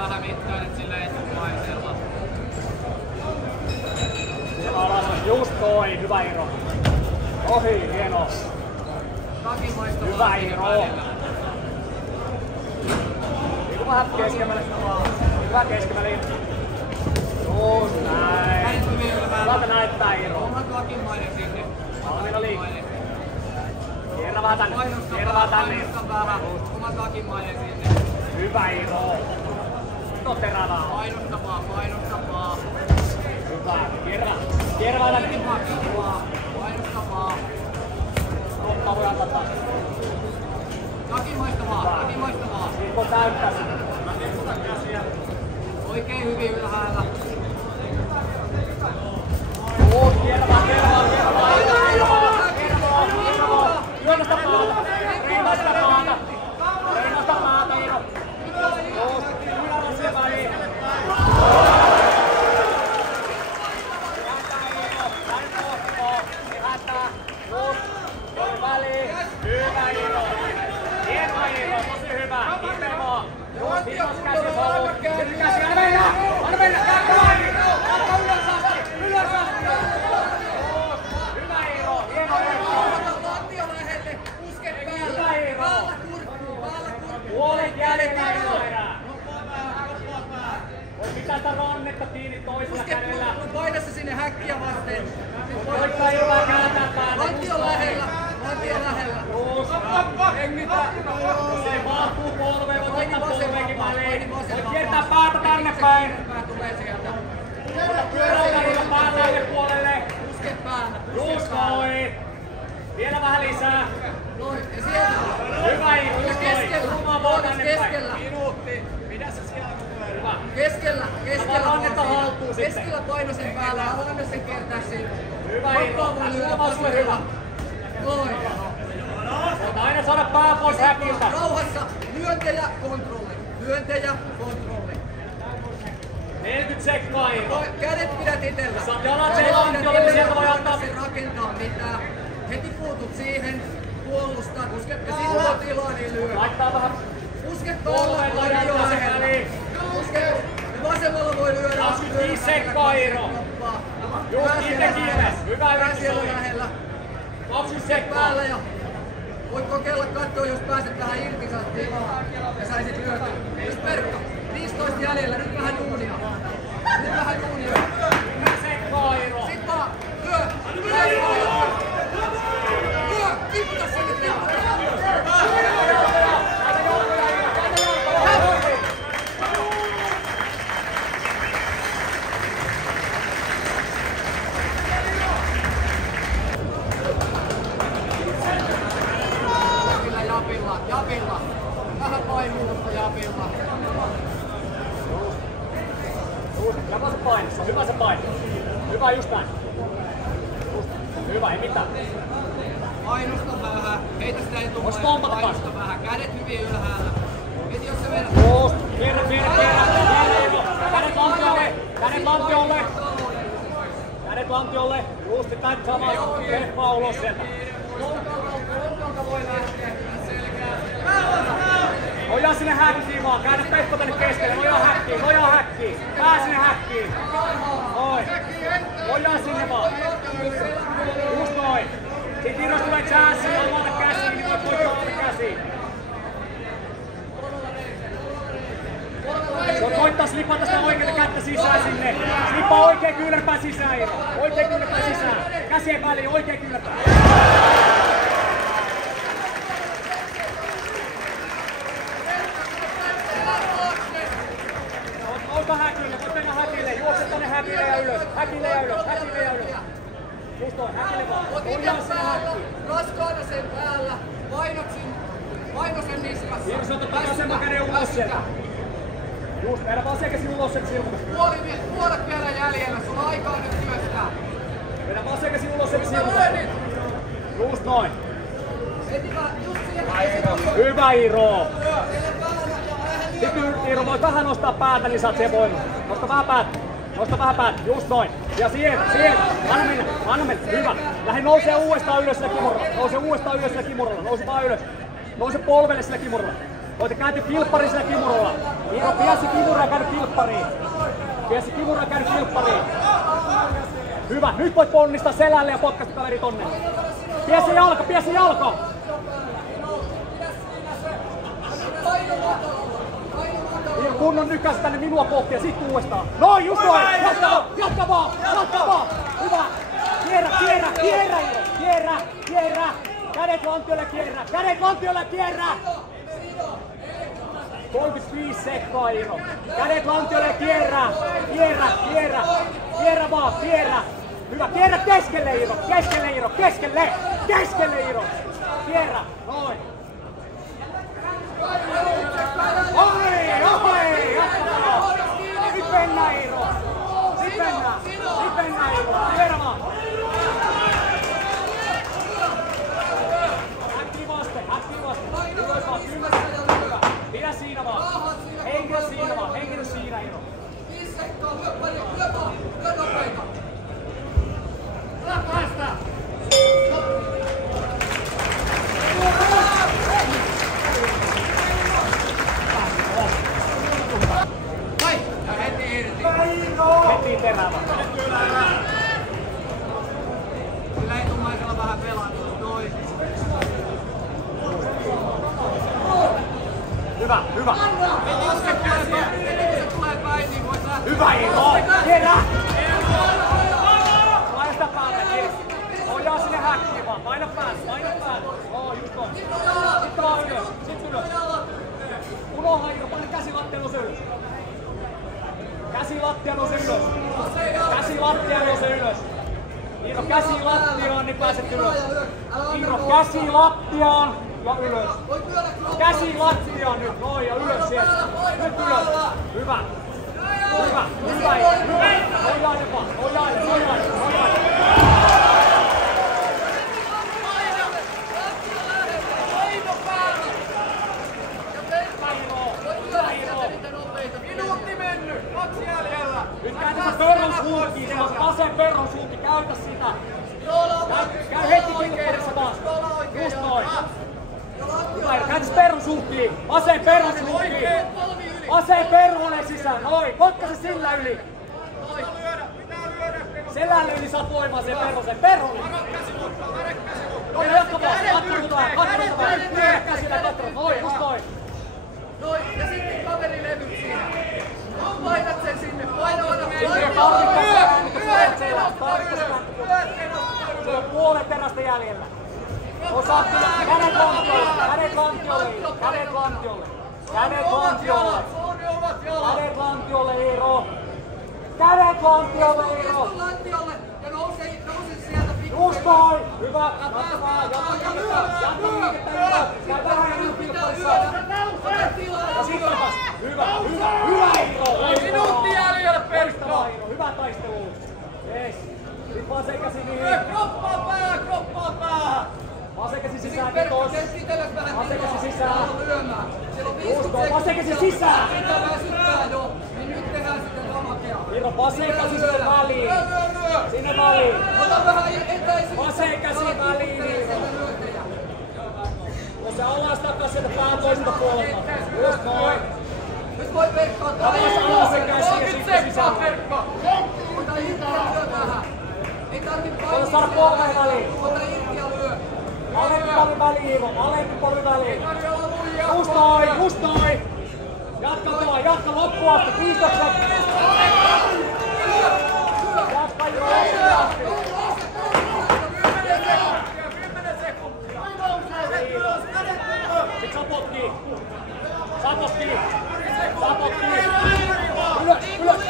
vähän mittainen silleen etupaisella. Just toi, hyvä Iiro. Ohi, hieno. Takimaista hyvä Iiro. Liiku vähän keskemmälle. Hyvä keskemmälle. Just näin. Hyvältä näyttää Iiro. Oma takimainen sinne. Valmiina liikkeelle. Kierrä vähän tänne. Kierrä vähän tänne. Oma takimainen sinne. Hyvä Iiro. Nyt on terävää. Painostavaa. Hyvä. Kierrä vähän tänne. Painostavaa. Totta voi antaa taas. Takimaista vaan. Liikko täyttää sitä. Oikein hyvin ylhäällä. Kierrä vaan. Lyönnästä maata. Reinasta maata, Iiro. Ylhäällä se väliin. Hyvä Iiro. Hienoa Iiro, tosi hyvä. Kipeä vaan. Just hitos käsi haluut. Sitten käsi, anna mennä! Jatka ylös asti! Hyvä Iiro, hieno Iiro. Lattia lähelle, puske päälle. Hyvä Iiro. Päällä kurkkuun. Puolet jäljellä Iiro erää. Voit pitää sitä rannetta kiinni toisella kädellä. Paina se sinne häkkiä vasten. Voittaa Iiro vähän kääntää päälle. Lattia lähellä. Just. Hengitä. Jos ei mahtuu polveen, voit ottaa polveenkin väliin. Voit kiertää päätä tänne päin. Pää tulee sieltä. Ota pyörällä niillä pää tälle puolelle. Puske päällä. Just noin. Vielä vähän lisää. Noin. Ja sieltä. Hyvä Iiro, just noin. Keskellä. Keskellä. Minuutti. Pidä se siellä koko hyvä. Keskellä. Rannetta haltuun sitten. Keskellä paino sen päällä. Anna sen kertaa siinä. Hyvä Iiro. Tämä on sulle hyvä. Noin. Mutta aina saada pää pois häkiltä. Rauhassa. Lyöntejä, kontrolli. 40 sekkaa Iiro. Kädet pidät itellä. Saat jalat selantiolle, niin sieltä voi antaa. Se rakentaa mitään. Heti puutut siihen. Puolustat. Ja siinä on tilaa, niin lyö. Laittaa vähän Pusket päällä. polveen lajattaa sen väliin. Pusket. Ja vasemmalla voi lyödä. 25 sekkaa Iiro. Just kiinni. Hyvä Siellä yritys. lähellä. 20 sekkaa. Päällä ja voit kokeilla katsoa, jos pääset tähän irti, saat tilaa ja saisit lyötyä. Just Perkka, 15 jäljellä, nyt vähän duunia. Sekkaa Iiro. Sit vaan, lyö, tipputa sinne, tipputa. Japilla. Vähän painuutta japilla. Hyvä se painossa, hyvä se paino. Hyvä just näin. Hyvä, ei mitään. Painosta vähän, heitä sitä Ois etupäin, kompata painosta vähän, kädet hyvin ylhäällä. Heti jos se vedät. Just, kierrä. Kädet lantiolle. Just näin samaa. Leffaa ulos sieltä. Lonkalta voi lähteä selkää. Nojaa sinne häkkiin vaan, käännä pehko tänne keskelle, nojaa häkkiin, pää sinne häkkiin. Noin. Nojaa sinne vaan. Just noin. Sit Iiros tulee chanssi, omata käsiin, niin voit omata käsiin. Se on koittaa slipata sitä oikeata kättä sisään sinne. Slippaa oikein kyynärpää sisään Iiro. Oikein kyynärpää sisään. Käsien väliin, oikein kyynärpää. Ota häkille, voit mennä häkille, juokse tänne häkille ja ylös. Just noin, häkille vaan. Otin päällä, raskaana sen päällä, paino sen niskassa. Iiros ota vasemman käden ulos sieltä. Just, meidän vasen käsi ulos sen silmukasta. Puolet vielä jäljellä, sulla on aikaa nyt työstää. Meidän vasen käsi ulos sen silmukasta. Just noin. Heti vaan, just siihen. Hyvä Iiro. Sitten Iiro voi vähän nostaa päätä, niin saat siihen voimaa. Nosta vähän päätä. Just noin. Ja siihen. Anna mennä. Hyvä. Lähde nousee uudestaan ylös sillä kimuralla. Nouse vaan ylös. Nouse polvelle sillä kimuralla. Ootte käänty kilppariin sillä Kimurolla. Iiro, pidä se Kimura ja käänny kilppariin. Pidä se Kimura ja käänny kilppariin. Hyvä, nyt voit ponnistaa selälle ja potkaista kaveri tonne. Pidä se jalka, pidä se jalka! Iiro, kunnon nykäs tänne minua kohti ja sit uudestaan. Noin, just noin! Jatka vaan! Hyvä! Kierrä, Iiro! Kierrä! Kädet lantiolle, kierrä! 35 sekkaa, Iiro. Kädet lantiolle, kierrä! Hyvä, kierrä keskelle, Iiro! Keskelle, Iiro! Kierrä, noin! Oi! Nyt mennään, Iiro! Nyt mennään, Iiro! Kierrä vaan! Äkkiä vasten! Ylös vaan, hyvä! Pidä siinä vaan! Henkilö siinä, Iiro! 5 sekkaa, lyö nopeita! Älä päästä! Heti terävä. Kyllä etumaisella vähän pelannut, noin. Hyvä. Jos se tulee päin, niin voit lähteä. Hyvä, Iiro! Kierrä! Paina sitä päälle, yes. Ojaa sinne häkkiin vaan. Paina päälle. Oo, just on. Sit ylös. Unoha, Iiro, paina käsi lattian ylös. Käsi lattian ylös. Iiro, käsi lattiaan, niin pääset ylös. Iiro, käsi lattiaan ja ylös. Käsi lattiaan nyt, noin ja ylös sieltä. Nyt ylös. Hyvä. Ojaa. Minuutti mennyt, 2 jäljellä. Nyt käytä se perronsulki, se on aseen perronsulki, käytä sitä. Käy heti kilpparissa taas. Just noin. Hyvä, käytä se perronsulki. Aseen perronsulki. Aseen perhonen sisään, noin. Kotka se sillä yli. Selälle yli saat voimaa sen perhosen. Perhonen. Jatka vaan. Pyörä käsillä katsomaan. Noin, just noin. Noin, ja sitten kaveri levyt siinä. Painat sen sinne, paina. Se on puolet terästä jäljellä. Osaat kädet lantiolle. Kädet lantiolle, Iiro. Kädet lantiolle, Iiro. Ja nouse sieltä pikkuisen. Just noin. Hyvä. Jatka vaan. Käy vähän enemmän kilpailissa. Ja sit takas. Hyvä, Iiro. Minuutti jäljellä, Perkka. Hyvä taistelu. Yes. Nyt vasen käsi niin. Kroppaa päähän. Vasen käsi sisään, kiitos. Vasen käsi sisään. Just noin, vasen käsi sisään. Sitä väsyttää jo, niin nyt tehdään sitten ramakea. Iiro, vasen käsi sinne väliin. Sinne väliin. Ota vähän etäisyyttä. Vasen käsi väliin, Iiro. Ja se alas takas sieltä pään toiselta puolelta. Just noin. Nyt voi Perkka ottaa. Vasen käsi ja sitten sisään. Ota irti ja lyö vähän. Ei tarvitse painia. Ota saada polven väliin. Ota irti ja lyö. Alempi polvi väliin, Iiro. Alempi polvi väliin. Just noin. Jatka loppuun asti. 15 sekundtia. Jatka Iiro loppuun asti. 10 sekuntia. Sit saa potkii. Ylös.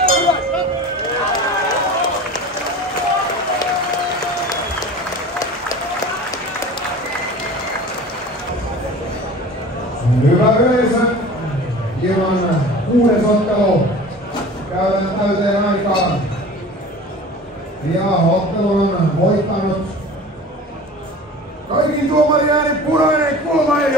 Hyvä yleisö, ilman 6. ottelu käydään täyteen aikaan. Ja ottelun on voittanut kaikin tuomarin ääni punainen kulma ja